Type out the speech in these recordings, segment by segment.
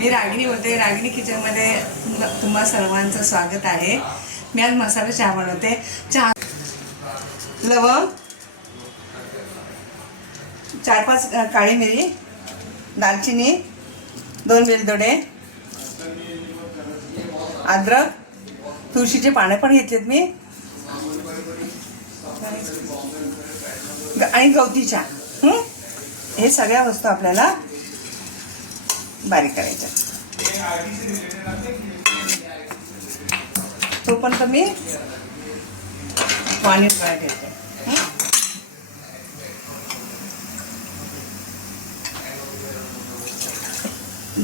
मी रागिनी बोलते. रागिनी किचनमध्ये तुम्हा सर्वांचं स्वागत आहे. मी आज मसाला चहा बनवते. चहा लवंग, 4-5 काळी मिरी, दालचिनी, 2 वेलदोडे, अद्रक, तुळशीचे पानं पण घेतलेत मी, आणि गवती चहा. हे सगळ्या वस्तू आपल्याला बारीक करायच्या. तोपर्यंत मी पाणी उकळायला घेते.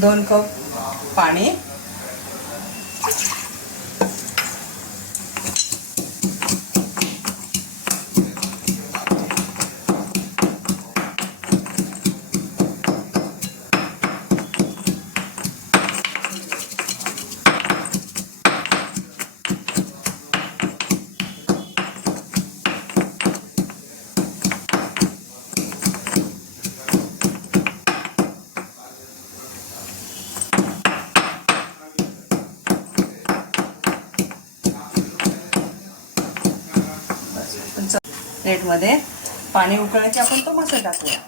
2 कप पाणी, प्लेटमध्ये पाणी उकळलं की आपण तो मसाला टाकूया.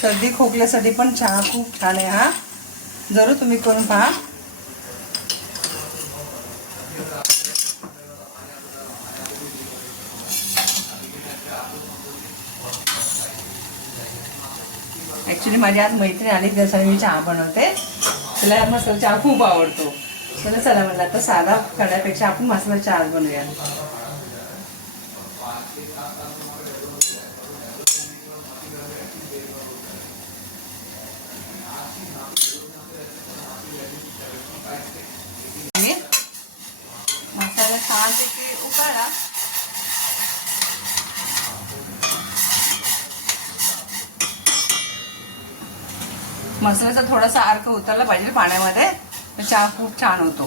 सर्दी खोकल्यासाठी पण चहा खूप छान आहे. हा जरूर तुम्ही करून पहा. ॲक्च्युली माझी आज मैत्रीण आली त्यासाठी मी चहा बनवते. तिला मसाला चहा खूप आवडतो. चला म्हणलं आता साधा करण्यापेक्षा आपण मसाला चहा बनवूया. मसाला छानपैकी उकळला. मसाल्याचा थोडासा अर्क उतरला पाहिजे पाण्यामध्ये, तर चहा खूप छान होतो.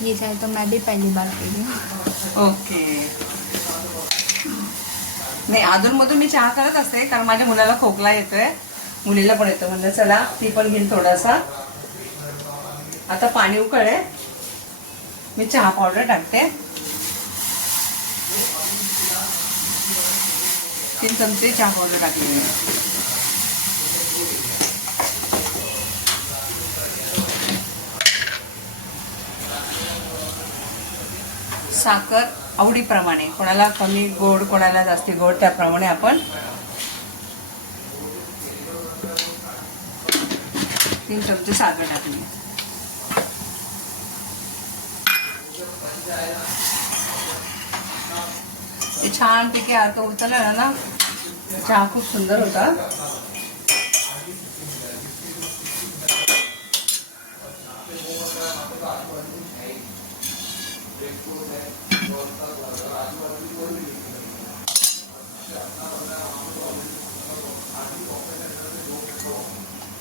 ये चाहे तो मैं भी पहली बार पी रही हूँ. ओके. नाही, अधूनमधून मी चहा करत असते कारण माझ्या मुलाला खोकला येतोय, मुलीला पण येतो. म्हणलं चला ती पण घेईन थोडासा. आता पाणी उकळे, मी चहा पावडर टाकते. 3 चमचे चहा पावडर टाकली. साखर आवडीप्रमाणे, कोणाला कमी गोड कोणाला जास्ती गोड, त्याप्रमाणे आपण 3 चमचे साखर टाकली. ते छानपैकी अर्क उतरला ना, चहा खूप सुंदर होता.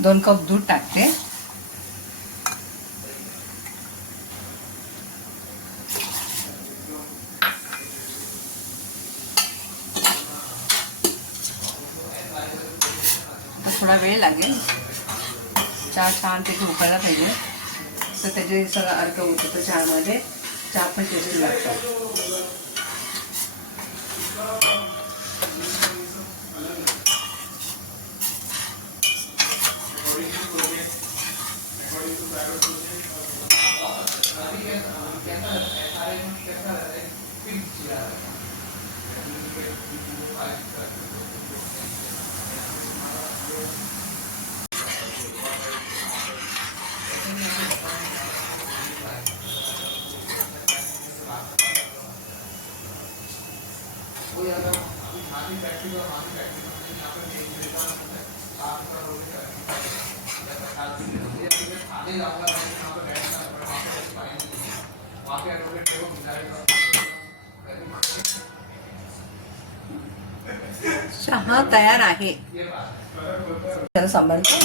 दोन कप दूध टाकते. थोडा वेळ लागेल. चहा छानपैकी उकळला पाहिजे, तर त्याचे सगळं अर्क उतरतो चहामध्ये. चहा पण टेस्टी लागतो. चहा तयार आहे. त्याला सांभाळतो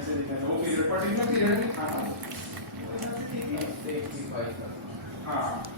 ऐसे दिखाएगा वो पीरियड पर्टिकुलर पीरियड में खाना हाँ